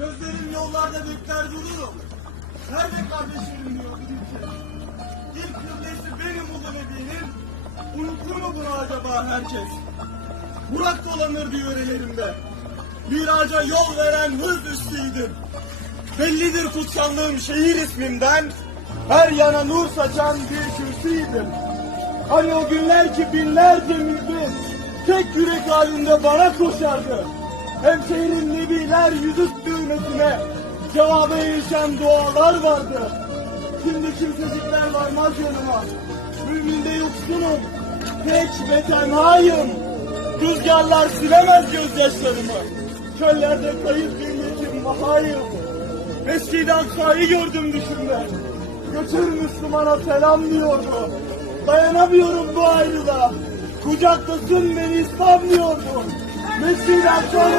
Gözlerim yollarda bekler dururum. Nerede kardeşlerim diyor bizimki. İlk kıblesi benim bu Nebi'nin. Unutur mu bunu acaba herkes? Burak dolanırdı yörelerimde. Miraca yol veren hız üstüydüm. Bellidir kutsallığım şehir ismimden. Her yana nur saçan bir kürsüydüm. Hani o günler ki binlerce mümin tek yürek halinde bana koşardı. Hem şehrin nebiler yüzüstü hürmetine cevaba erişen dualar vardı. Şimdi kimsecikler varmaz yanıma. Müminde yoksunum, tek ve tenhayım. Rüzgarlar silemez gözyaşlarımı. Çöllerde kayıp bir yetim vahayım. Mescid-i Aksa'yı gördüm düşümde. Götür Müslümana selam diyordu. Dayanamıyorum bu ayrılığa. Kucaklasın beni İslam diyordu. Mescid-i Aksa'yı